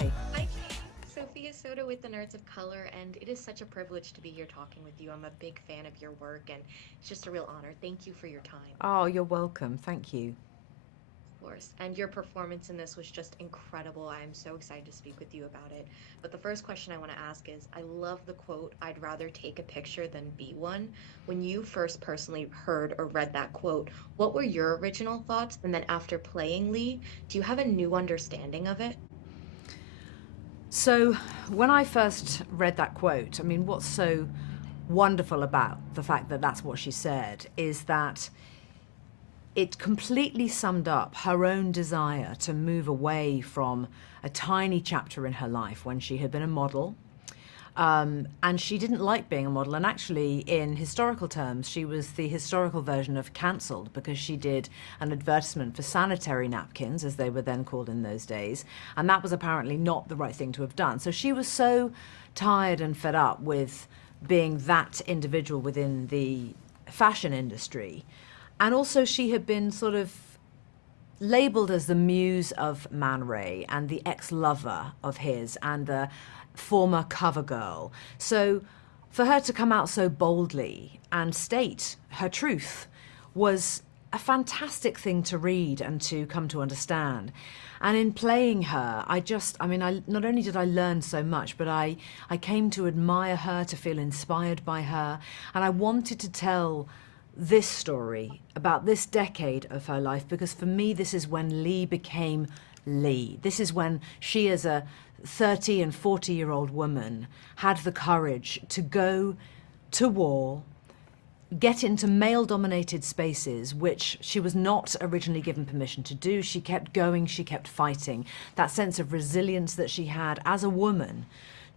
Hi. Hi, Kate. Sophia Soda with the Nerds of Color, and it is such a privilege to be here talking with you. I'm a big fan of your work, and it's just a real honor. Thank you for your time, Oh, you're welcome. Thank you. of course. And your performance in this was just incredible. I'm so excited to speak with you about it. But the first question I want to ask is I love the quote, I'd rather take a picture than be one. When you first personally heard or read that quote, what were your original thoughts? And then after playing Lee, do you have a new understanding of it? So, when I first read that quote, I mean, what's so wonderful about the fact that that's what she said is that it completely summed up her own desire to move away from a tiny chapter in her life when she had been a model. And she didn't like being a model. And actually, in historical terms, she was the historical version of cancelled because she did an advertisement for sanitary napkins, as they were then called in those days. And that was apparently not the right thing to have done. So she was so tired and fed up with being that individual within the fashion industry. And also, she had been sort of labeled as the muse of Man Ray and the ex-lover of his and the former cover girl. So for her to come out so boldly and state her truth was a fantastic thing to read and to come to understand. And in playing her, I not only did I learn so much, but I came to admire her, to feel inspired by her, and I wanted to tell this story about this decade of her life, because for me, this is when Lee became Lee. This is when she, as a 30 and 40-year-old woman, had the courage to go to war, get into male-dominated spaces, which she was not originally given permission to do. She kept going, she kept fighting. That sense of resilience that she had as a woman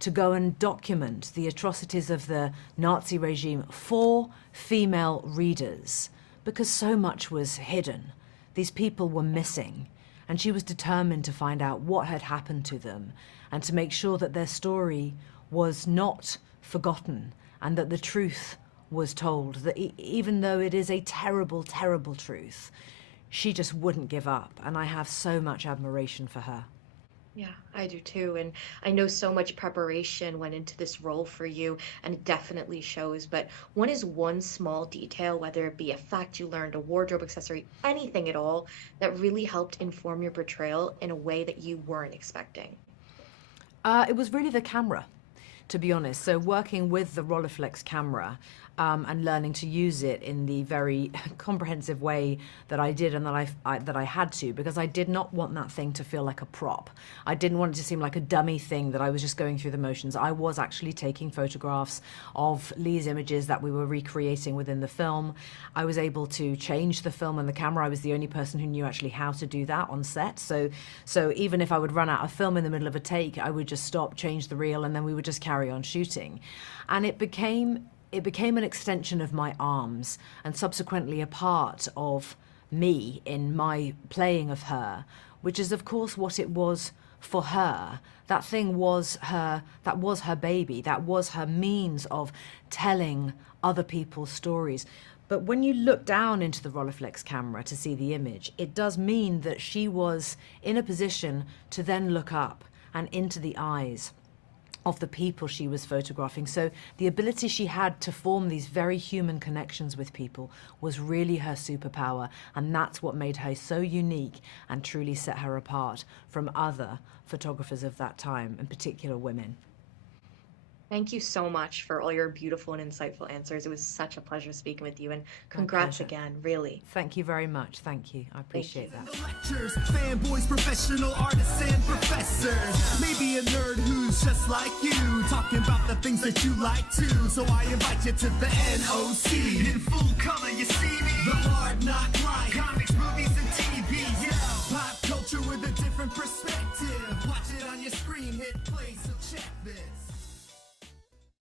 to go and document the atrocities of the Nazi regime for female readers, because so much was hidden. These people were missing, and she was determined to find out what had happened to them and to make sure that their story was not forgotten and that the truth was told, that even though it is a terrible, terrible truth, she just wouldn't give up, and I have so much admiration for her. Yeah, I do too. And I know so much preparation went into this role for you, and it definitely shows. But what is one small detail, whether it be a fact you learned, a wardrobe accessory, anything at all, that really helped inform your portrayal in a way that you weren't expecting? It was really the camera, to be honest. So working with the Rolleiflex camera and learning to use it in the very comprehensive way that I did and that I had to, because I did not want that thing to feel like a prop. I didn't want it to seem like a dummy thing that I was just going through the motions. I was actually taking photographs of Lee's images that we were recreating within the film. I was able to change the film and the camera. I was the only person who knew actually how to do that on set. So even if I would run out of film in the middle of a take, I would just stop, change the reel, and then we would just carry on shooting. And it became an extension of my arms and subsequently a part of me in my playing of her, which is of course what it was for her. That thing was her, that was her baby, that was her means of telling other people's stories. But when you look down into the Rolleiflex camera to see the image, it does mean that she was in a position to then look up and into the eyes of the people she was photographing. So the ability she had to form these very human connections with people was really her superpower, and that's what made her so unique and truly set her apart from other photographers of that time, in particular women. Thank you so much for all your beautiful and insightful answers. It was such a pleasure speaking with you, and My congrats pleasure. again, really. Thank you very much. Thank you. I Thank you. appreciate that. Lectures, fanboys, professional artists, and professors. Maybe a nerd who's just like you, talking about the things that you like too. So I invite you to the NOC. In full color, you see me. The Hard Knock